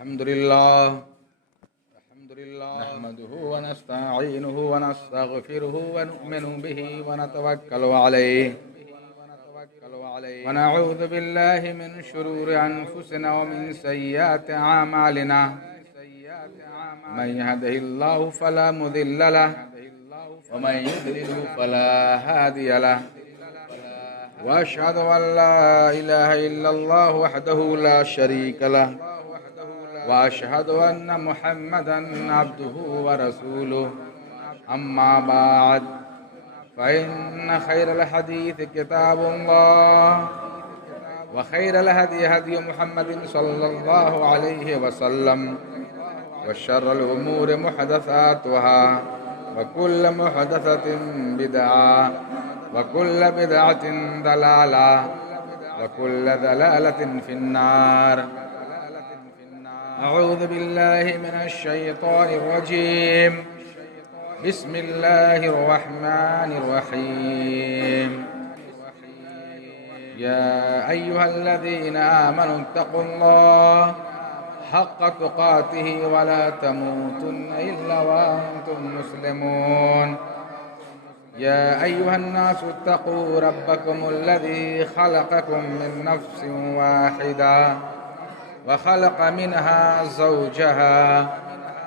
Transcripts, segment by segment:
الحمد لله نحمده ونستعينه ونستغفره ونؤمن به ونتوكل عليه ونعوذ بالله من شرور أنفسنا ومن سيئات أعمالنا من يهده الله فلا مضل له ومن يضلل فلا هادي له وأشهد أن لا إله إلا الله وحده لا شريك له وأشهد أن محمدًا عبده ورسوله أما بعد فإن خير الحديث كتاب الله وخير الهدي هدي محمد صلى الله عليه وسلم وشر الأمور محدثاتها وكل محدثة بدعة وكل بدعة ضلالة وكل ضلالة في النار. أعوذ بالله من الشيطان الرجيم. بسم الله الرحمن الرحيم. يا أيها الذين آمنوا اتقوا الله حق تقاته ولا تموتن إلا وأنتم مسلمون. يا أيها الناس اتقوا ربكم الذي خلقكم من نفس واحدة وخلق منها زوجها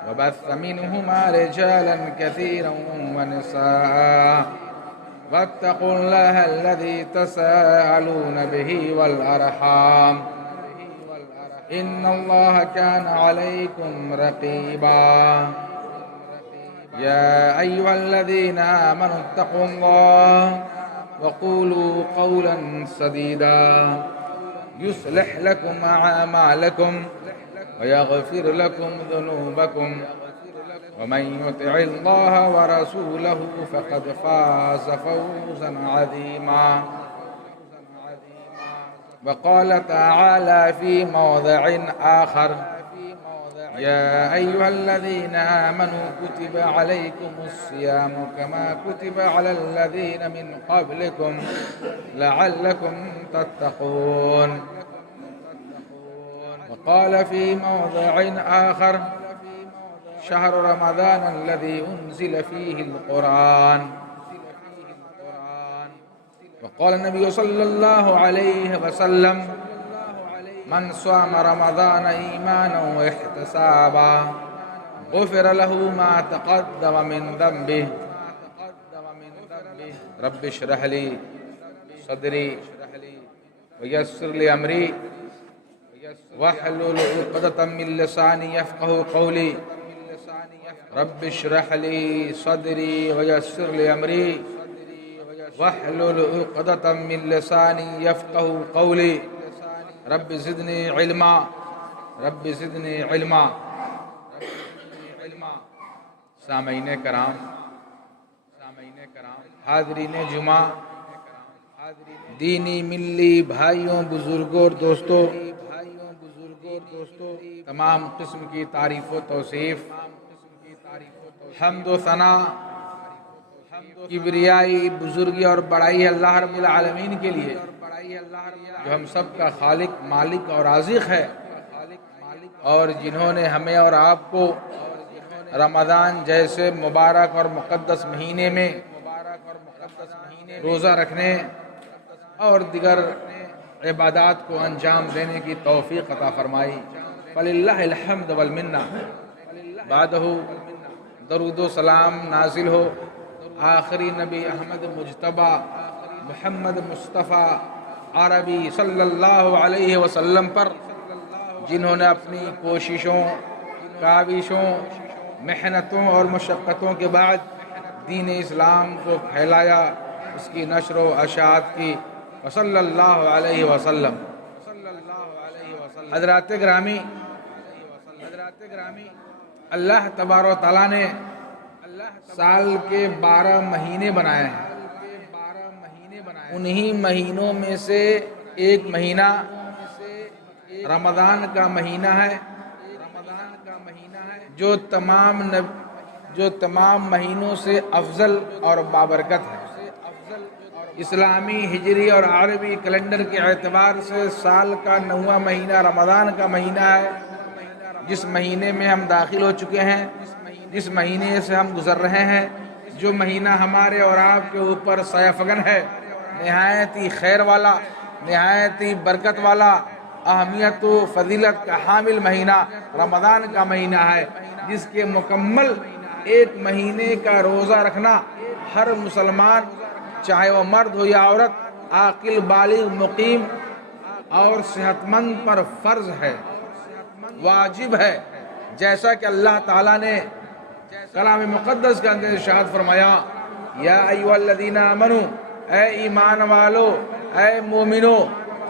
وبث منهما رجالا كثيرا ونساء واتقوا الله الذي تساءلون به والأرحام إن الله كان عليكم رقيبا. يا أيها الذين آمنوا اتقوا الله وقولوا قولا سديدا يصلح لكم أعمالكم ويغفر لكم ذنوبكم ومن يطع الله ورسوله فقد فاز فوزا عظيما. وقال تعالى في موضع آخر: يا أيها الذين آمنوا كتب عليكم الصيام كما كتب على الذين من قبلكم لعلكم تتقون. وقال في موضع آخر: شهر رمضان الذي أنزل فيه القرآن. وقال النبي صلى الله عليه وسلم: من صام رمضان إيمانا واحتسابا غفر له ما تقدم من ذنبه. رب اشرح لي صدري ويسر لي أمري واحلل عقدة من لساني يفقه قولي. رب اشرح لي صدري ويسر لي أمري واحلل عقدة من لساني يفقه قولي. رب زدنی علما رب زدنی علما. سامعین کرام، حاضرین جمعہ، دینی ملی بھائیوں، بزرگوں اور دوستوں، تمام قسم کی تعریف و توصیف، حمد و ثنا، کبریائی، بزرگی اور بڑائی اللہ رب العالمین کے لیے، جو ہم سب کا خالق، مالک اور رازق ہے، اور جنہوں نے ہمیں اور آپ کو رمضان جیسے مبارک اور مقدس مہینے میں روزہ رکھنے اور دیگر عبادات کو انجام دینے کی توفیق عطا فرمائی. فللہ الحمد والمنہ. بعدہ درود و سلام نازل ہو آخری نبی احمد مجتبی محمد مصطفیٰ عربی صلی اللہ علیہ وسلم پر، جنہوں نے اپنی کوششوں، کاوشوں، محنتوں اور مشقتوں کے بعد دین اسلام کو پھیلایا، اس کی نشر و اشاعت کی. صلی اللہ علیہ وسلم. حضرات گرامی، اللہ تبارک و تعالیٰ نے سال کے 12 مہینے بنائے ہیں. انہی مہینوں میں سے ایک مہینہ رمضان کا مہینہ ہے، جو تمام مہینوں سے افضل اور بابرکت ہے. اسلامی ہجری اور عربی کیلنڈر کے اعتبار سے سال کا 9واں مہینہ رمضان کا مہینہ ہے، جس مہینے میں ہم داخل ہو چکے ہیں، جس مہینے سے ہم گزر رہے ہیں، جو مہینہ ہمارے اور آپ کے اوپر سایہ فگن ہے، نہایت ہی خیر والا، نہایت ہی برکت والا، اہمیت و فضیلت کا حامل مہینہ رمضان کا مہینہ ہے، جس کے مکمل ایک مہینے کا روزہ رکھنا ہر مسلمان، چاہے وہ مرد ہو یا عورت، عاقل بالغ مقیم اور صحت مند پر فرض ہے، واجب ہے، جیسا کہ اللہ تعالیٰ نے کلام مقدس کے اندر ارشاد فرمایا، یا ایھا الذین آمنوا، اے ایمان والو، اے مومنو،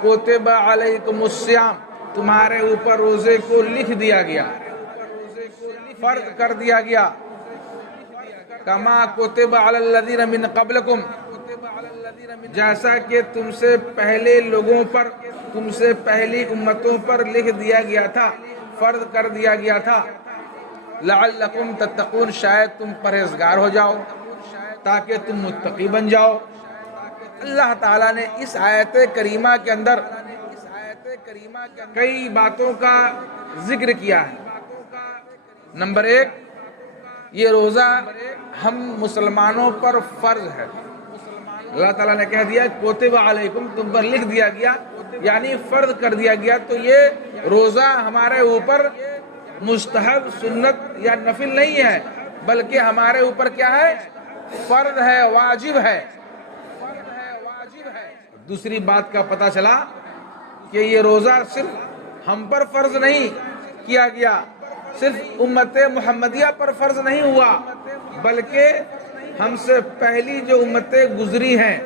کتب علیکم الصیام، تمہارے اوپر روزے کو لکھ دیا گیا، فرض کر دیا گیا، کما کتب علی الذین من قبلکم، جیسا کہ تم سے پہلے لوگوں پر، تم سے پہلی امتوں پر لکھ دیا گیا تھا، فرض کر دیا گیا تھا، لعلکم تتقون، شاید تم پرہیزگار ہو جاؤ، تاکہ تم متقی بن جاؤ۔ اللہ تعالیٰ نے اس آیت کریمہ کے اندر کئی باتوں کا ذکر کیا ہے۔ نمبر ایک، یہ روزہ ہم مسلمانوں پر فرض ہے۔ اللہ تعالیٰ نے کہہ دیا کتب علیکم، تم پر لکھ دیا گیا، یعنی فرض کر دیا گیا، تو یہ روزہ ہمارے اوپر مستحب، سنت یا نفل نہیں ہے، بلکہ ہمارے اوپر کیا ہے؟ فرض ہے، واجب ہے۔ دوسری بات کا پتہ چلا کہ یہ روزہ صرف ہم پر فرض نہیں کیا گیا، صرف امت محمدیہ پر فرض نہیں ہوا، بلکہ ہم سے پہلی جو امتیں گزری ہیں،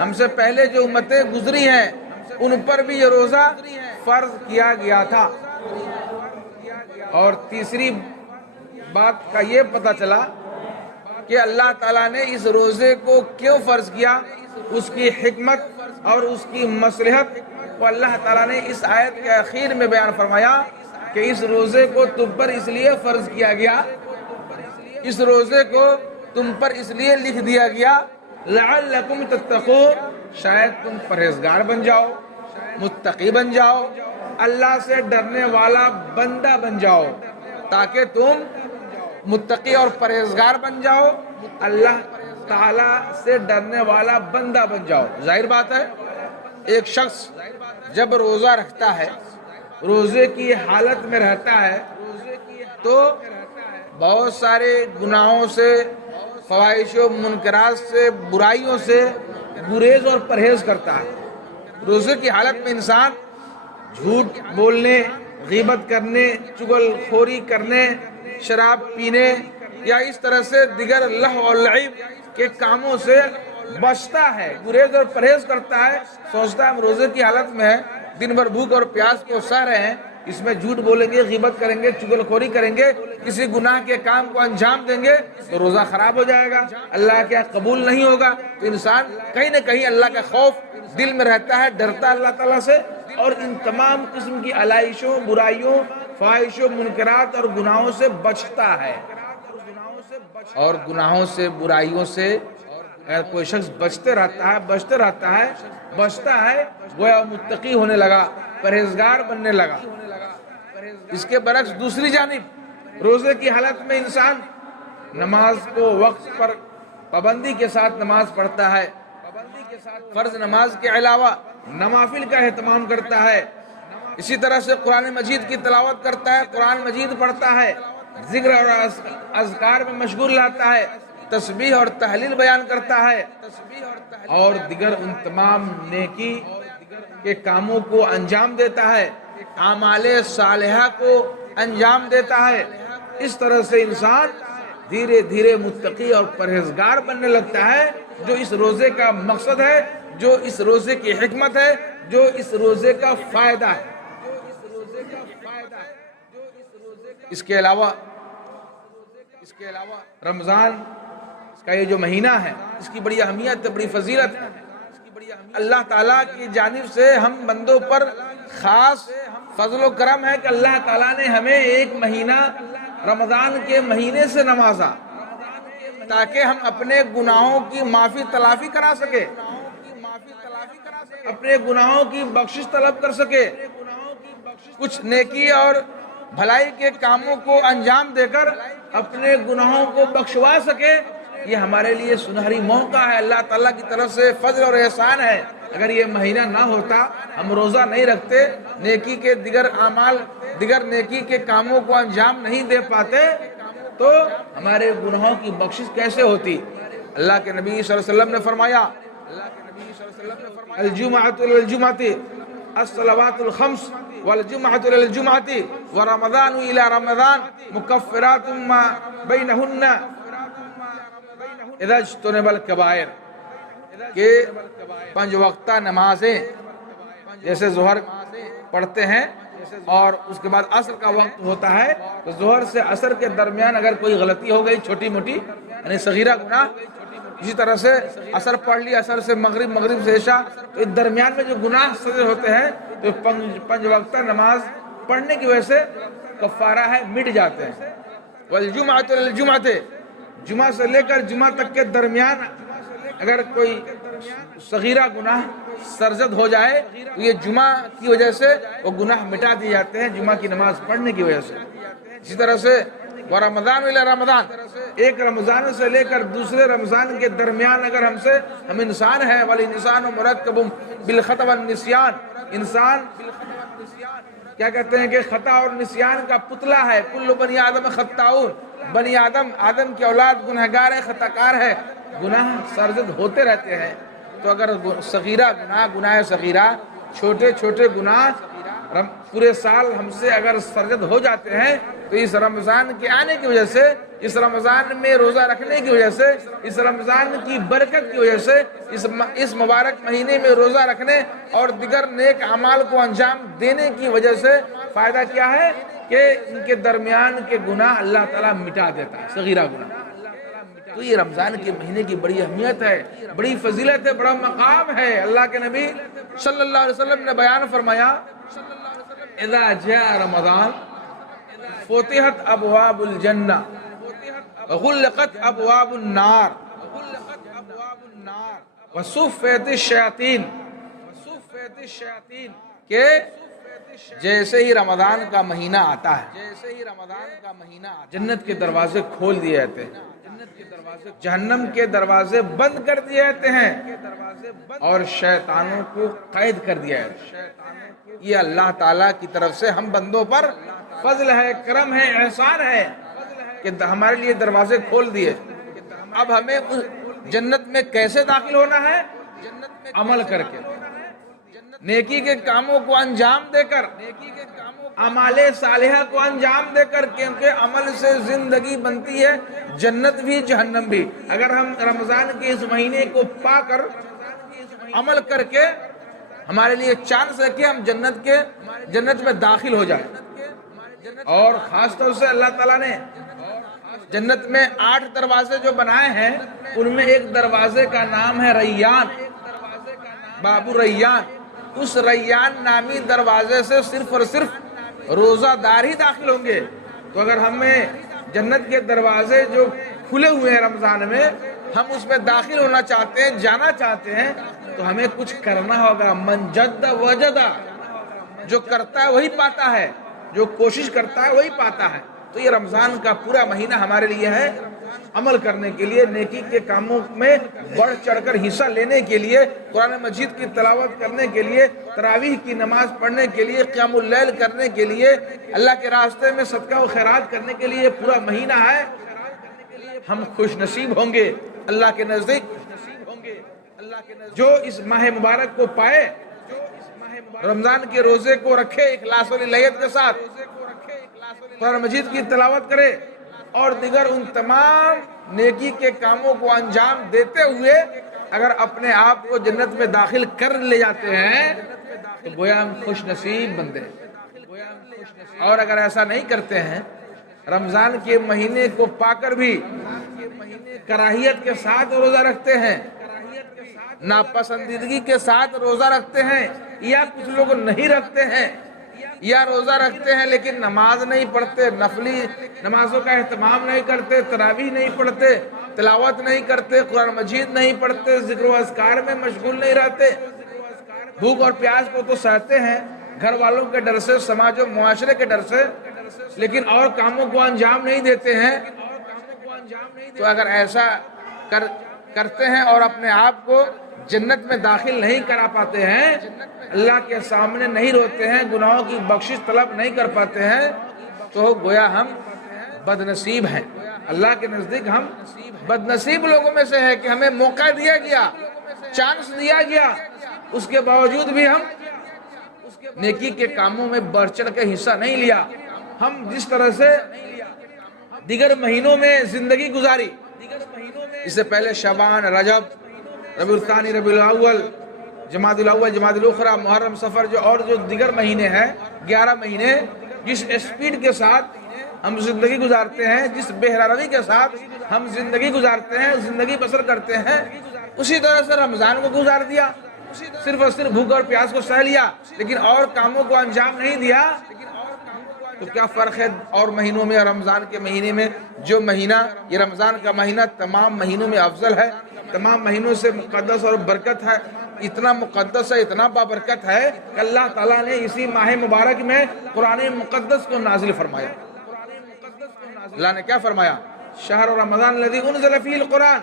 ہم سے پہلے جو امتیں گزری ہیں، ان پر بھی یہ روزہ فرض کیا گیا تھا۔ اور تیسری بات کا یہ پتہ چلا کہ اللہ تعالیٰ نے اس روزے کو کیوں فرض کیا، اس کی حکمت اور اس کی مصلحت کو اللہ تعالیٰ نے اس آیت کے اخیر میں بیان فرمایا کہ اس روزے کو تم پر اس لیے فرض کیا گیا، اس روزے کو تم پر اس لیے لکھ دیا گیا، لعلکم تتقون، شاید تم پرہیزگار بن جاؤ، متقی بن جاؤ، اللہ سے ڈرنے والا بندہ بن جاؤ، تاکہ تم متقی اور پرہیزگار بن جاؤ، اللہ تعالیٰ سے ڈرنے والا بندہ بن جاؤ۔ ظاہر بات ہے، ایک شخص جب روزہ رکھتا ہے، روزے کی حالت میں رہتا ہے، تو بہت سارے گناہوں سے، فواحش و منکرات سے، برائیوں سے گریز اور پرہیز کرتا ہے۔ روزے کی حالت میں انسان جھوٹ بولنے، غیبت کرنے، چغل خوری کرنے، شراب پینے یا اس طرح سے دیگر لہو اور لعب کے کاموں سے بچتا ہے، گریز اور پرہیز کرتا ہے، سوچتا ہے ہم روزے کی حالت میں ہیں، دن بھر بھوک اور پیاس کو سہ رہے ہیں، اس میں جھوٹ بولیں گے، غیبت کریں گے، چغل خوری کریں گے، کسی گناہ کے کام کو انجام دیں گے تو روزہ خراب ہو جائے گا، اللہ کیا قبول نہیں ہوگا۔ تو انسان کہیں نہ کہیں اللہ کا خوف دل میں رہتا ہے، ڈرتا ہے اللہ تعالیٰ سے، اور ان تمام قسم کی علائشوں، برائیوں، فواحش و منکرات اور گناہوں سے بچتا ہے۔ اور گناہوں سے، برائیوں سے اگر کوئی شخص بچتے رہتا ہے، گویا متقی ہونے لگا، پرہیزگار بننے لگا۔ اس کے برعکس دوسری جانب روزے کی حالت میں انسان نماز کو وقت پر پابندی کے ساتھ نماز پڑھتا ہے، فرض نماز کے علاوہ نوافل کا اہتمام کرتا ہے، اسی طرح سے قرآن مجید کی تلاوت کرتا ہے، قرآن مجید پڑھتا ہے، ذکر اور اذکار میں مشغول رہتا ہے، تسبیح اور تحلیل بیان کرتا ہے، اور دیگر ان تمام نیکی کے کاموں کو انجام دیتا ہے، اعمال صالحہ کو انجام دیتا ہے۔ اس طرح سے انسان دھیرے دھیرے متقی اور پرہیزگار بننے لگتا ہے، جو اس روزے کا مقصد ہے، جو اس روزے کی حکمت ہے، جو اس روزے کا فائدہ ہے۔ اس کے علاوہ رمضان کا یہ جو مہینہ ہے، اس کی بڑی اہمیت، بڑی فضیلت ہے۔ اللہ تعالیٰ کی جانب سے ہم بندوں پر خاص فضل و کرم ہے کہ اللہ تعالیٰ نے ہمیں ایک مہینہ رمضان کے مہینے سے نوازا، تاکہ ہم اپنے گناہوں کی معافی تلافی کرا سکے، اپنے گناہوں کی بخشش طلب کر سکے، کچھ نیکی اور بھلائی کے کاموں کو انجام دے کر اپنے گناہوں کو بخشوا سکے، یہ ہمارے لیے سنہری موقع ہے، اللہ تعالیٰ کی طرف سے فضل اور احسان ہے۔ اگر یہ مہینہ نہ ہوتا، ہم روزہ نہیں رکھتے، نیکی کے دیگر اعمال، دیگر نیکی کے کاموں کو انجام نہیں دے پاتے، تو ہمارے گناہوں کی بخشش کیسے ہوتی؟ اللہ کے نبی صلی اللہ علیہ وسلم نے فرمایا، الجمعۃ للجمعۃ، الصلوات الخمس والجمعۃ للجمعۃ ورمضان الی رمضان مکفرات ما بینہن اذا اجتنب الکبائر، کہ 5 وقتہ نمازیں جیسے ظہر پڑھتے ہیں اور اس کے بعد عصر کا وقت ہوتا ہے، تو ظہر سے عصر کے درمیان اگر کوئی غلطی ہو گئی چھوٹی موٹی یعنی صغیرہ گناہ، اسی طرح سے عصر پڑھ لی، عصر سے مغرب، مغرب سے عشاء، تو اس درمیان میں جو گناہ صدر ہوتے ہیں تو 5 وقتہ نماز پڑھنے کی وجہ سے کفارہ ہے، مٹ جاتے ہیں۔ والجمعۃ للجمعۃ، جمعہ سے لے کر جمعہ تک کے درمیان اگر کوئی صغیرہ گناہ سرزد ہو جائے تو یہ جمعہ کی وجہ سے وہ گناہ مٹا دیے جاتے ہیں، جمعہ کی نماز پڑھنے کی وجہ سے۔ اسی طرح سے ورمضان الی رمضان، ایک رمضان سے لے کر دوسرے رمضان کے درمیان اگر ہم انسان ہیں، والانسان مرکب بالخطأ والنسیان، انسان کیا کہتے ہیں کہ خطا اور نسیان کا پتلا ہے، کل بنی آدم خطاؤن، بنی آدم کی اولاد گنہگار ہے، خطا کار ہے، گناہ سرزد ہوتے رہتے ہیں۔ تو اگر صغیرہ گناہ صغیرہ، چھوٹے چھوٹے گناہ پورے سال ہم سے اگر سرزد ہو جاتے ہیں تو اس رمضان کے آنے کی وجہ سے، اس رمضان میں روزہ رکھنے کی وجہ سے، اس رمضان کی برکت کی وجہ سے، اس مبارک مہینے میں روزہ رکھنے اور دیگر نیک اعمال کو انجام دینے کی وجہ سے فائدہ کیا ہے کہ ان کے درمیان کے گناہ اللہ تعالیٰ مٹا دیتا ہے، صغیرہ گناہ۔ تو یہ رمضان کے مہینے کی بڑی اہمیت ہے، بڑی فضیلت ہے، بڑا مقام ہے۔ اللہ کے نبی صلی اللہ علیہ وسلم نے بیان فرمایا، اذا جاء رمضان فتحت ابواب الجنہ وغلقت ابواب النار وصفت الشیاطین، کہ جیسے ہی رمضان کا مہینہ آتا ہے جنت کے دروازے کھول دیے جاتے ہیں، جہنم کے دروازے بند کر دیے جاتے ہیں اور شیطانوں کو قید کر دیا جاتا ہے۔ یہ اللہ تعالیٰ کی طرف سے ہم بندوں پر فضل ہے، کرم ہے، احسان ہے کہ ہمارے لیے دروازے کھول دیے۔ اب ہمیں جنت میں کیسے داخل ہونا ہے؟ عمل کر کے، نیکی کے کاموں کو انجام دے کر، اعمال صالحہ کو انجام دے کر، کیونکہ عمل سے زندگی بنتی ہے، جنت بھی جہنم بھی۔ اگر ہم رمضان کے اس مہینے کو پا کر عمل کر کے، ہمارے لیے چانس ہے کہ ہم جنت میں داخل ہو جائیں۔ اور خاص طور سے اللہ تعالیٰ نے جنت میں 8 دروازے جو بنائے ہیں، ان میں ایک دروازے کا نام ہے ریان، باب ریان۔ اس ریان نامی دروازے سے صرف اور صرف روزہ دار ہی داخل ہوں گے۔ تو اگر ہمیں جنت کے دروازے جو کھلے ہوئے ہیں رمضان میں، ہم اس میں داخل ہونا چاہتے ہیں، جانا چاہتے ہیں، تو ہمیں کچھ کرنا ہوگا۔ من جد وجد، جو کرتا ہے وہی پاتا ہے، جو کوشش کرتا ہے وہی پاتا ہے۔ تو یہ رمضان کا پورا مہینہ ہمارے لیے ہے عمل کرنے کے لیے، نیکی کے کاموں میں بڑھ چڑھ کر حصہ لینے کے لیے، قرآن مجید کی تلاوت کرنے کے لیے، تراویح کی نماز پڑھنے کے لیے، قیام اللیل کرنے کے لیے، اللہ کے راستے میں صدقہ و خیرات کرنے کے لیے پورا مہینہ ہے۔ ہم خوش نصیب ہوں گے اللہ کے نزدیک جو اس ماہ مبارک کو پائے، رمضان کے روزے کو رکھے اخلاص و للہیت کے ساتھ، قرآن مجید کی تلاوت کرے اور دیگر ان تمام نیکی کے کاموں کو انجام دیتے ہوئے اگر اپنے آپ کو جنت میں داخل کر لے جاتے ہیں تو گویا ہم خوش نصیب بندے ہیں۔ اور اگر ایسا نہیں کرتے ہیں، رمضان کے مہینے کو پا کر بھی کراہیت کے ساتھ روزہ رکھتے ہیں، ناپسندیدگی کے ساتھ روزہ رکھتے ہیں، یا کچھ لوگ نہیں رکھتے ہیں، یا روزہ رکھتے ہیں لیکن نماز نہیں پڑھتے، نفلی نمازوں کا اہتمام نہیں کرتے، تراویح نہیں پڑھتے، تلاوت نہیں کرتے، قرآن مجید نہیں پڑھتے، ذکر و اذکار میں مشغول نہیں رہتے، بھوک اور پیاس کو تو سہتے ہیں گھر والوں کے ڈر سے، سماج و معاشرے کے ڈر سے، لیکن اور کاموں کو انجام نہیں دیتے ہیں، تو اگر ایسا کرتے ہیں اور اپنے آپ کو جنت میں داخل نہیں کرا پاتے ہیں، اللہ کے سامنے نہیں روتے ہیں، گناہوں کی بخشش طلب نہیں کر پاتے ہیں، تو گویا ہم بدنصیب ہیں۔ اللہ کے نزدیک ہم بدنصیب لوگوں میں سے ہے کہ ہمیں موقع دیا گیا، چانس دیا گیا، اس کے باوجود بھی ہم نیکی کے کاموں میں بڑھ چڑھ کے حصہ نہیں لیا۔ ہم جس طرح سے دیگر مہینوں میں زندگی گزاری، اس سے پہلے شعبان، رجب، ربیع الثانی، ربیع الاول، جمادی الاول، جمادی الاخری، محرم، سفر، جو دیگر مہینے ہیں، 11 مہینے، جس اسپیڈ کے ساتھ ہم زندگی گزارتے ہیں، جس بہروی کے ساتھ ہم زندگی گزارتے ہیں، زندگی بسر کرتے ہیں، اسی طرح سے رمضان کو گزار دیا، صرف اور صرف بھوک اور پیاس کو سہ لیا، لیکن اور کاموں کو انجام نہیں دیا۔ تو کیا فرق ہے اور مہینوں میں اور رمضان کے مہینے میں؟ جو مہینہ، یہ رمضان کا مہینہ تمام مہینوں میں افضل ہے، تمام مہینوں سے مقدس اور برکت ہے، اتنا مقدس ہے، اتنا بابرکت ہے کہ اللہ تعالیٰ نے اسی ماہ مبارک میں قرآن مقدس کو نازل فرمایا۔ اللہ نے کیا فرمایا؟ شہر رمضان الذی انزل فیہ القرآن،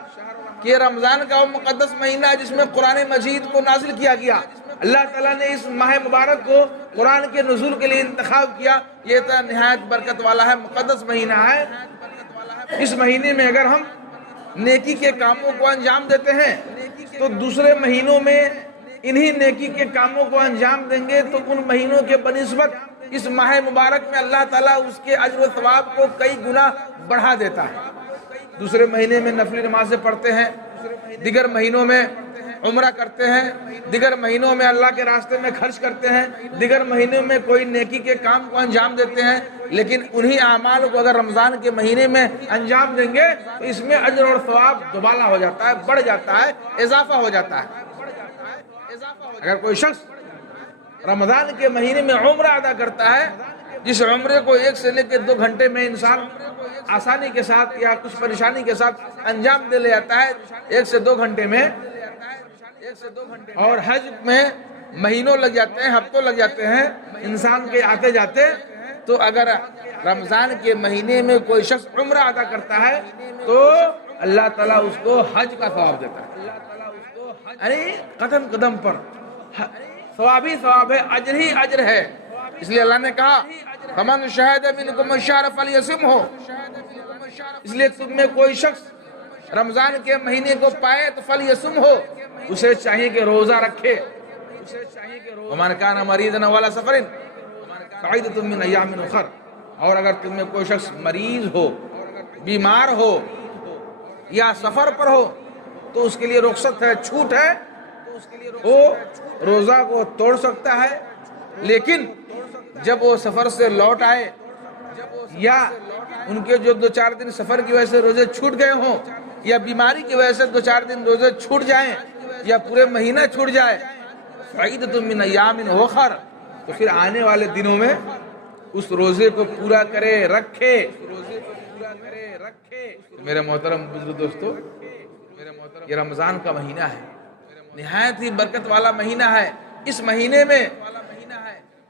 کہ رمضان کا وہ مقدس مہینہ ہے جس میں قرآن مجید کو نازل کیا گیا۔ اللہ تعالیٰ نے اس ماہ مبارک کو قرآن کے نزول کے لیے انتخاب کیا، یہ تو نہایت برکت والا ہے، مقدس مہینہ ہے۔ اس مہینے میں اگر ہم نیکی کے کاموں کو انجام دیتے ہیں تو دوسرے مہینوں میں انہی نیکی کے کاموں کو انجام دیں گے تو ان مہینوں کے بنسبت اس ماہ مبارک میں اللہ تعالیٰ اس کے اجر و ثواب کو کئی گنا بڑھا دیتا ہے۔ دوسرے مہینے میں نفلی نمازیں پڑھتے ہیں، دیگر مہینوں میں عمرہ کرتے ہیں، دیگر مہینوں میں اللہ کے راستے میں خرچ کرتے ہیں، دیگر مہینوں میں کوئی نیکی کے کام کو انجام دیتے ہیں، لیکن انہی اعمال کو اگر رمضان کے مہینے میں انجام دیں گے تو اس میں اجر اور ثواب دوبالا ہو جاتا ہے، بڑھ جاتا ہے، اضافہ ہو جاتا ہے۔ اگر کوئی شخص رمضان کے مہینے میں عمرہ ادا کرتا ہے، جس عمرے کو 1 سے لے کے 2 گھنٹے میں انسان آسانی کے ساتھ یا کچھ پریشانی کے ساتھ انجام دے لے جاتا ہے 1 سے 2 گھنٹے میں، اور حج میں مہینوں لگ جاتے ہیں، ہفتوں لگ جاتے ہیں انسان کے آتے جاتے، تو اگر رمضان کے مہینے میں کوئی شخص عمرہ ادا کرتا ہے تو اللہ تعالیٰ اس کو حج کا ثواب دیتا ہے۔ ارے قدم قدم پر ثواب ہی ثواب ہے، اجر ہی اجر ہے۔ اس لیے اللہ نے کہا فَمَنْ شَهِدَ مِنْكُمُ الشَّهْرَ فَلْيَصُمْهُ، اس لیے تم میں کوئی شخص رمضان کے مہینے کو پائے تو فَلْيَصُمْهُ، اسے چاہیے کہ روزہ رکھے۔ وَمَنْ كَانَ مَرِيضًا وَعَلَىٰ سَفَرٍ فَعِدَةٌ مِّنْ أَيَّامٍ أُخَرَ، اور اگر تم میں کوئی شخص مریض ہو، بیمار ہو یا سفر پر ہو تو اس کے لیے رخصت ہے، چھوٹ ہے، وہ روزہ کو توڑ سکتا ہے، لیکن جب وہ سفر سے لوٹ آئے یا ان کے جو 2-4 دن سفر کی وجہ سے روزے چھوٹ گئے ہوں یا بیماری کی وجہ سے 2-4 دن روزے چھوٹ جائیں یا پورے مہینہ چھوٹ جائے، فَعِدَةٌ مِّنْ أَيَّامٍ أُخَرَ، تو پھر آنے والے دنوں میں اس روزے کو پورا کرے، رکھے۔ میرے محترم بزرگ دوستو، یہ رمضان کا مہینہ ہے، نہایت ہی برکت والا مہینہ ہے۔ اس مہینے میں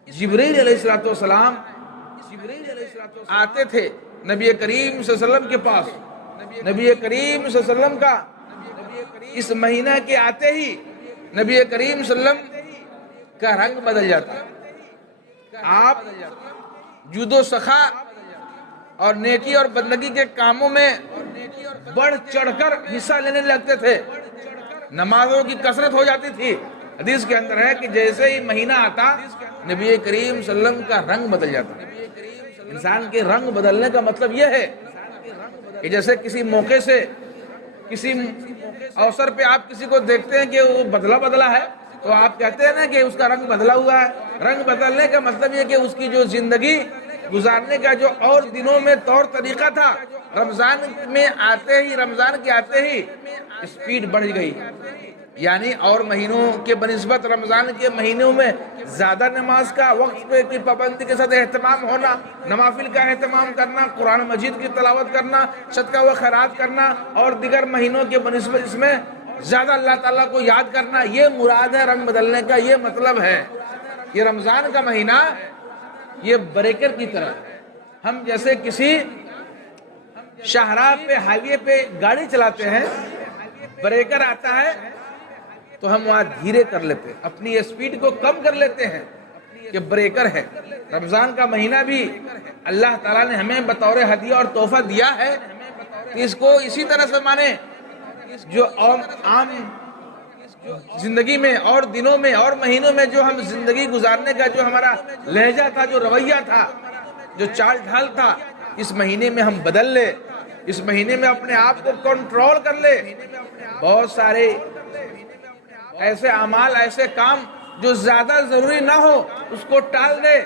جبرائیل علیہ السلام آتے تھے نبی کریم صلی اللہ علیہ وسلم کے پاس۔ نبی کریم صلی اللہ علیہ وسلم کا اس مہینہ کے آتے ہی نبی کریم صلی اللہ علیہ وسلم کا رنگ بدل جاتا، آپ جود و سخا اور نیکی اور بندگی کے کاموں میں بڑھ چڑھ کر حصہ لینے لگتے تھے، نمازوں کی کثرت ہو جاتی تھی۔ حدیث کے اندر ہے کہ جیسے ہی مہینہ آتا نبی کریم صلی اللہ علیہ وسلم کا رنگ بدل جاتا۔ انسان کے رنگ بدلنے کا مطلب یہ ہے کہ جیسے کسی موقع سے، کسی اوسر پہ آپ کسی کو دیکھتے ہیں کہ وہ بدلا ہے تو آپ کہتے ہیں نا کہ اس کا رنگ بدلا ہوا ہے۔ رنگ بدلنے کا مطلب یہ کہ اس کی جو زندگی گزارنے کا جو اور دنوں میں طور طریقہ تھا، رمضان میں آتے ہی، رمضان کے آتے ہی اسپیڈ بڑھ گئی، یعنی اور مہینوں کے بنسبت رمضان کے مہینوں میں زیادہ نماز کا وقت پہ کی پابندی کے ساتھ اہتمام ہونا، نوافل کا اہتمام کرنا، قرآن مجید کی تلاوت کرنا، صدقہ و خیرات کرنا، اور دیگر مہینوں کے بنسبت اس میں زیادہ اللہ تعالیٰ کو یاد کرنا، یہ مراد ہے رنگ بدلنے کا، یہ مطلب ہے۔ یہ رمضان کا مہینہ یہ بریکر کی طرح ہے، ہم جیسے کسی شاہراہ پہ ہائی وے پہ گاڑی چلاتے ہیں، بریکر آتا ہے تو ہم وہاں دھیرے کر لیتے ہیں، اپنی اسپیڈ کو کم کر لیتے ہیں کہ بریکر ہے۔ رمضان کا مہینہ بھی اللہ تعالیٰ نے ہمیں بطور ہدیہ اور تحفہ دیا ہے کہ اس کو اسی طرح سے مانیں۔ جو عام زندگی میں اور دنوں میں اور مہینوں میں جو ہم زندگی گزارنے کا جو ہمارا لہجہ تھا، جو رویہ تھا، جو چال ڈھال تھا، اس مہینے میں ہم بدل لے، اس مہینے میں اپنے آپ کو کنٹرول کر لے۔ بہت سارے ایسے اعمال، ایسے کام جو زیادہ ضروری نہ ہو اس کو ٹال دے،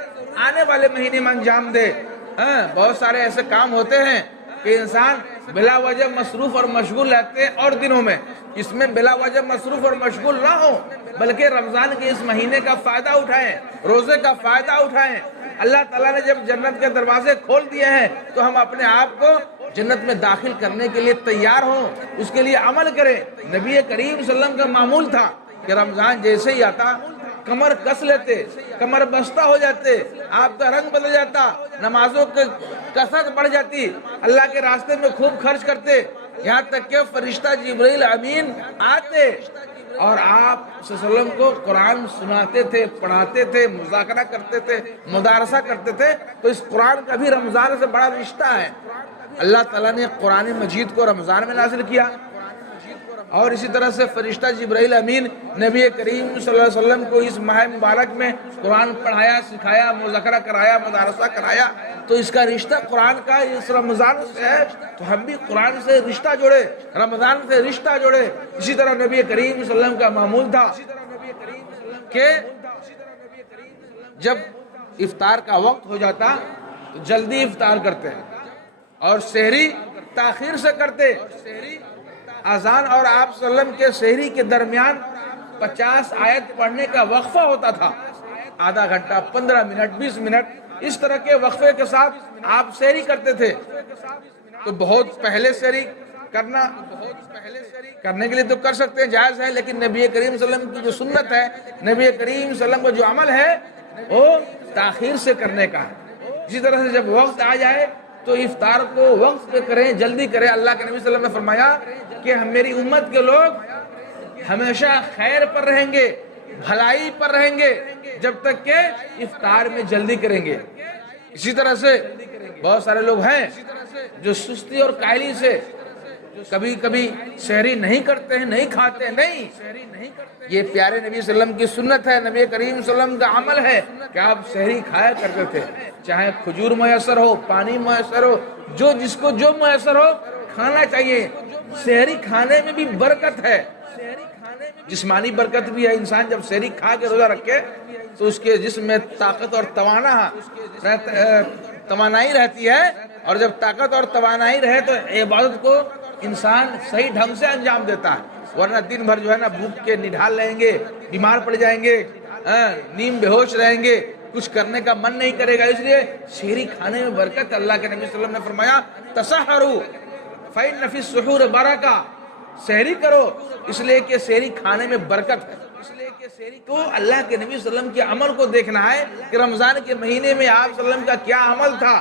آنے والے مہینے میں انجام دے۔ بہت سارے ایسے کام ہوتے ہیں کہ انسان بلا وجہ مصروف اور مشغول رہتے ہیں اور دنوں میں، اس میں بلا وجہ مصروف اور مشغول نہ ہو، بلکہ رمضان کے اس مہینے کا فائدہ اٹھائیں، روزے کا فائدہ اٹھائیں۔ اللہ تعالیٰ نے جب جنت کے دروازے کھول دیے ہیں تو ہم اپنے آپ کو جنت میں داخل کرنے کے لیے تیار ہوں، اس کے لیے عمل کریں۔ نبی کریم صلی اللہ علیہ وسلم کا معمول تھا کہ رمضان جیسے ہی آتا کمر کس لیتے، کمر بستہ ہو جاتے، آپ کا رنگ بدل جاتا، نمازوں کی کثرت بڑھ جاتی، اللہ کے راستے میں خوب خرچ کرتے، یہاں تک کہ فرشتہ جبرائیل امین آتے اور آپ صلی اللہ علیہ وسلم کو قرآن سناتے تھے، پڑھاتے تھے، مذاکرہ کرتے تھے، مدارسہ کرتے تھے۔ تو اس قرآن کا بھی رمضان سے بڑا رشتہ ہے۔ اللہ تعالیٰ نے قرآن مجید کو رمضان میں نازل کیا، اور اسی طرح سے فرشتہ جبرائیل امین نبی کریم صلی اللہ علیہ وسلم کو اس ماہ مبارک میں قرآن پڑھایا، سکھایا، مذاکرہ کرایا، مدارسہ کرایا۔ تو اس کا رشتہ قرآن کا اس رمضان سے ہے، تو ہم بھی قرآن سے رشتہ جوڑے، رمضان سے رشتہ جوڑے۔ اسی طرح نبی کریم صلی اللہ علیہ وسلم کا معمول تھا کہ جب افطار کا وقت ہو جاتا تو جلدی افطار کرتے اور سحری تاخیر سے کرتے۔ اذان اور آپ صلی اللہ علیہ وسلم کے سحری کے درمیان 50 آیت پڑھنے کا وقفہ ہوتا تھا، آدھا گھنٹہ، 15 منٹ، 20 منٹ، اس طرح کے وقفے کے ساتھ آپ سحری کرتے تھے۔ تو بہت پہلے سحری کرنے کے لیے تو کر سکتے ہیں، جائز ہے، لیکن نبی کریم صلی اللہ علیہ وسلم کی جو سنت ہے، نبی کریم صلی اللہ علیہ وسلم کا جو عمل ہے وہ تاخیر سے کرنے کا ہے۔ اسی طرح سے جب وقت آ جائے تو افطار کو وقت پہ کریں، جلدی کریں۔ اللہ کے نبی صلی اللہ علیہ وسلم نے فرمایا کہ میری امت کے لوگ ہمیشہ خیر پر رہیں گے، بھلائی پر رہیں گے، جب تک کہ افطار میں جلدی کریں گے۔ اسی طرح سے بہت سارے لوگ ہیں جو سستی اور کاہلی سے کبھی کبھی سحری نہیں کرتے ہیں، نہیں کھاتے ہیں۔ نہیں، یہ پیارے نبی صلی اللہ علیہ وسلم کی سنت ہے، نبی کریم صلی اللہ علیہ وسلم کا عمل ہے کہ آپ سحری کھایا کرتے تھے، چاہے کھجور میسر ہو، پانی میسر ہو، جو جس کو جو میسر ہو کھانا چاہیے۔ سحری کھانے میں بھی برکت ہے، جسمانی برکت بھی ہے۔ انسان جب سحری کھا کے روزہ رکھے تو اس کے جسم میں طاقت اور توانائی رہتی ہے، اور جب طاقت اور توانائی رہے تو عبادت کو انسان صحیح ڈھنگ سے انجام دیتا ہے، ورنہ دن بھر جو ہے نا بھوک کے نڈھال رہیں گے، بیمار پڑ جائیں گے، نیم بے ہوش رہیں گے، کچھ کرنے کا من نہیں کرے گا۔ اس لیے سحری کھانے میں برکت۔ اللہ کے نبی صلی اللہ علیہ وسلم نے فرمایا تسحروا فإن فی السحور برکہ، سحری کرو اس لیے کہ سحری کھانے میں برکت ہے۔ تو اللہ کے نبی صلی اللہ علیہ وسلم کے عمل کو دیکھنا ہے کہ رمضان کے مہینے میں آپ صلی اللہ علیہ وسلم کا کیا عمل تھا،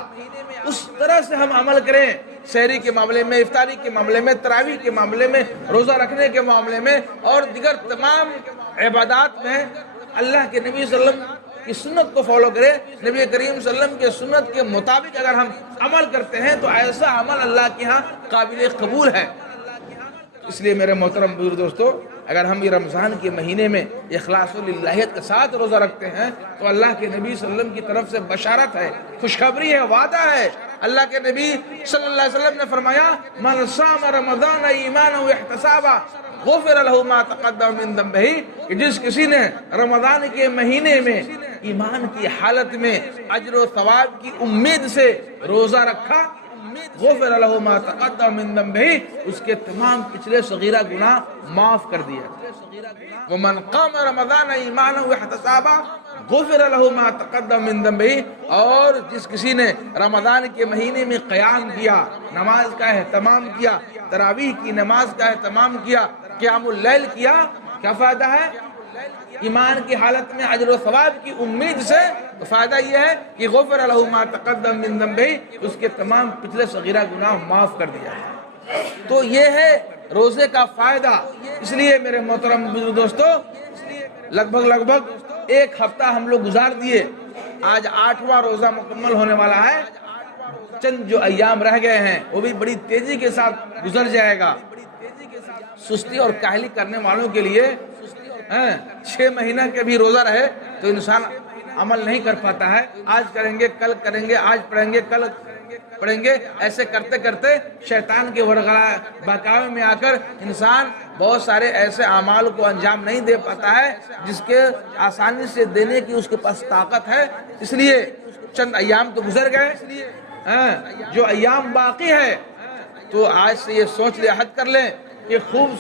اس طرح سے ہم عمل کریں۔ سحری کے معاملے میں، افطاری کے معاملے میں، تراویح کے معاملے میں، روزہ رکھنے کے معاملے میں، اور دیگر تمام عبادات میں اللہ کے نبی صلی اللہ علیہ وسلم کی سنت کو فالو کریں۔ نبی کریم صلی اللہ علیہ وسلم کے سنت کے مطابق اگر ہم عمل کرتے ہیں تو ایسا عمل اللہ کے ہاں قابل قبول ہے۔ اس لیے میرے محترم بزرگ دوستو، اگر ہم یہ رمضان کے مہینے میں اخلاص و للہیت کے ساتھ روزہ رکھتے ہیں تو اللہ کے نبی صلی اللہ علیہ وسلم کی طرف سے بشارت ہے، خوشخبری ہے، وعدہ ہے۔ اللہ کے نبی صلی اللہ علیہ وسلم نے فرمایا من صام رمضان ایمانا واحتسابا غفر له ما تقدم من ذنبہ، کہ جس کسی نے رمضان کے مہینے میں ایمان کی حالت میں اجر و ثواب کی امید سے روزہ رکھا، غفر له ما تقدم من ذنبہ، اس کے تمام پچھلے صغیرہ گناہ معاف کر دیا۔ ومن قام رمضان ایمانا واحتسابا غفر له ما تقدم من ذنبہ، اور جس کسی نے رمضان کے مہینے میں قیام کیا، نماز کا اہتمام کیا، تراویح کی نماز کا اہتمام کیا، قیام اللیل کیا، کیا فائدہ ہے؟ ایمان کی حالت میں اجر و ثواب کی امید سے، تو فائدہ یہ ہے کہ غفر لہ ما تقدم من ذنبہ، اس کے تمام پچھلے صغیرہ گناہ معاف کر دیا ہے۔ تو یہ ہے روزے کا فائدہ۔ اس لیے میرے محترم دوستو، لگ بھگ ایک ہفتہ ہم لوگ گزار دیے، آج 8واں روزہ مکمل ہونے والا ہے۔ چند جو ایام رہ گئے ہیں وہ بھی بڑی تیزی کے ساتھ گزر جائے گا۔ سستی اور کاہلی کرنے والوں کے لیے 6 مہینہ کے بھی روزہ رہے تو انسان عمل نہیں کر پاتا ہے۔ آج کریں گے، کل کریں گے، آج پڑھیں گے، کل پڑھیں گے، ایسے کرتے کرتے شیطان کے بہکاوے میں آ کر انسان بہت سارے ایسے اعمال کو انجام نہیں دے پاتا ہے جس کے آسانی سے دینے کی اس کے پاس طاقت ہے۔ اس لیے چند ایام تو گزر گئے، جو ایام باقی ہے تو آج سے یہ سوچ لے، عہد کر لیں کہ خوب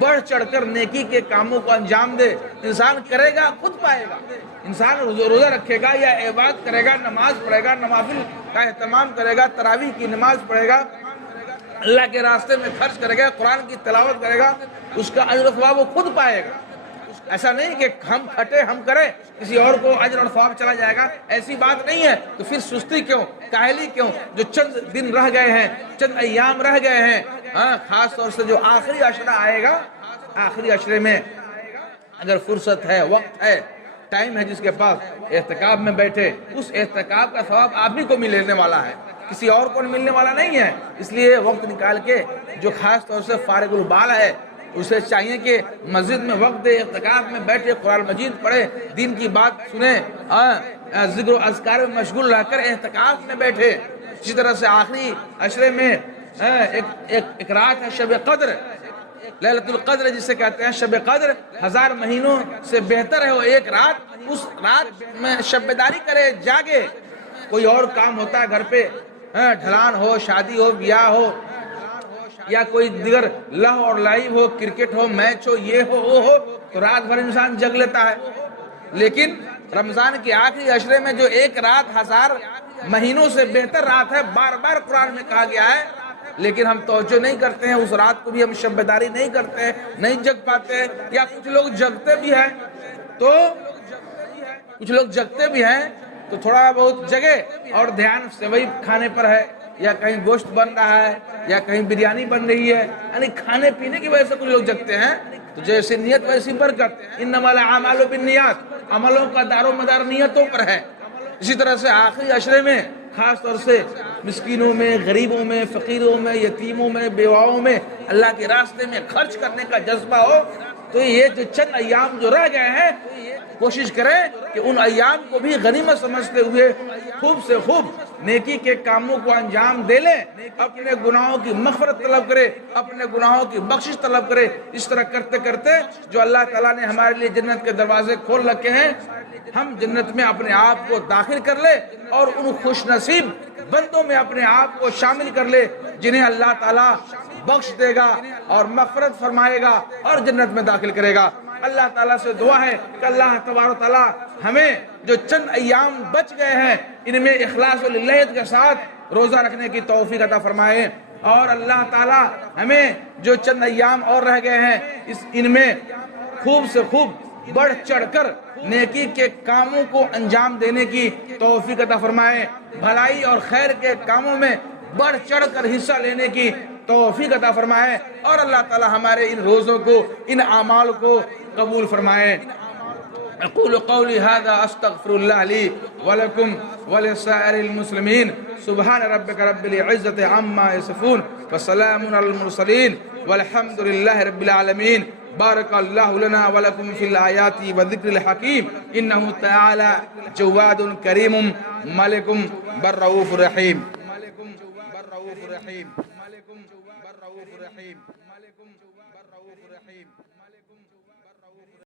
بڑھ چڑھ کر نیکی کے کاموں کو انجام دے۔ انسان کرے گا خود پائے گا۔ انسان روزہ رکھے گا یا عبادت کرے گا، نماز پڑھے گا، نوافل کا اہتمام کرے گا، تراویح کی نماز پڑھے گا، اللہ کے راستے میں خرچ کرے گا، قرآن کی تلاوت کرے گا، اس کا اجر و ثواب وہ خود پائے گا۔ ایسا نہیں کہ ہم کھٹے ہم کریں کسی اور کو اجر اور ثواب چلا جائے گا، ایسی بات نہیں ہے۔ تو پھر سستی کیوں، کاہلی کیوں؟ جو چند دن رہ گئے ہیں، چند ایام رہ گئے ہیں، خاص طور سے جو آخری عشرہ آئے گا، آخری عشرے میں اگر فرصت ہے، وقت ہے، ٹائم ہے جس کے پاس، اعتکاف میں بیٹھے، اس اعتکاف کا ثواب آپ ہی کو ملنے والا ہے، کسی اور کو ملنے والا نہیں ہے۔ اس لیے وقت نکال کے جو خاص طور سے فارغ البال ہے اسے چاہیے کہ مسجد میں وقت دے، اعتکاف میں بیٹھے، قرآن مجید پڑھے، دین کی بات سنیں، ذکر و اذکار میں مشغول رہ کر اعتکاف میں بیٹھے۔ اسی طرح سے آخری عشرے میں ایک رات ہے شب قدر، لیلۃ القدر جسے کہتے ہیں، شب قدر 1000 مہینوں سے بہتر ہے وہ ایک رات۔ اس رات میں شب بیداری کرے، جاگے۔ کوئی اور کام ہوتا ہے گھر پہ، ڈھلان ہو، شادی ہو، بیاہ ہو، یا کوئی دیگر لہو اور لعب ہو، کرکٹ ہو، میچ ہو، یہ ہو وہ ہو، تو رات بھر انسان جگ لیتا ہے۔ لیکن رمضان کے آخری عشرے میں جو ایک رات 1000 مہینوں سے بہتر رات ہے، بار بار قرآن میں کہا گیا ہے، لیکن ہم توجہ نہیں کرتے ہیں، اس رات کو بھی ہم شب بیداری نہیں کرتے ہیں، نہیں جگ پاتے ہیں، یا کچھ لوگ جگتے بھی ہیں تو تھوڑا بہت جگے اور دھیان سے وہی کھانے پر ہے، یا کہیں گوشت بن رہا ہے، یا کہیں بریانی بن رہی ہے، یعنی کھانے پینے کی وجہ سے کچھ لوگ جگتے ہیں۔ تو جیسی نیت ویسی برکت، انما الاعمال بالنیات، عملوں کا دار و مدار نیتوں پر ہے۔ اسی طرح سے آخری عشرے میں خاص طور سے مسکینوں میں، غریبوں میں، فقیروں میں، یتیموں میں، بیواؤں میں اللہ کے راستے میں خرچ کرنے کا جذبہ ہو۔ تو یہ جو چند ایام جو رہ گئے ہیں، کوشش کریں کہ ان ایام کو بھی غنیمت سمجھتے ہوئے خوب سے خوب نیکی کے کاموں کو انجام دے لیں، اپنے گناہوں کی مغفرت طلب کرے، اپنے گناہوں کی بخشش طلب کرے۔ اس طرح کرتے کرتے جو اللہ تعالیٰ نے ہمارے لیے جنت کے دروازے کھول رکھے ہیں، ہم جنت میں اپنے آپ کو داخل کر لے اور ان خوش نصیب بندوں میں اپنے آپ کو شامل کر لے جنہیں اللہ تعالیٰ بخش دے گا اور مغفرت فرمائے گا اور جنت میں داخل کرے گا۔ اللہ تعالیٰ سے دعا ہے کہ اللہ تبارک و تعالیٰ ہمیں جو چند ایام بچ گئے ہیں ان میں اخلاص و للہیت کے ساتھ روزہ رکھنے کی توفیق عطا فرمائے، اور اللہ تعالیٰ ہمیں جو چند ایام اور رہ گئے ہیں ان میں خوب سے خوب بڑھ چڑھ کر نیکی کے کاموں کو انجام دینے کی توفیق عطا فرمائے، بھلائی اور خیر کے کاموں میں بڑھ چڑھ کر حصہ لینے کی توفیق عطا فرمائے، اور اللہ تعالی ہمارے ان روزوں کو، ان اعمال کو قبول فرمائے۔ اقول قولی هذا استغفر الله لي ولكم ولسائر المسلمين سبحان ربك رب العزة عما يصفون وسلام على المرسلين والحمد لله رب العالمين۔ بارك الله لنا ولكم في الآيات والذكر الحكيم إنه تعالى جواد كريم ملك بر رؤوف رحيم۔ ملك بر رؤوف رحيم۔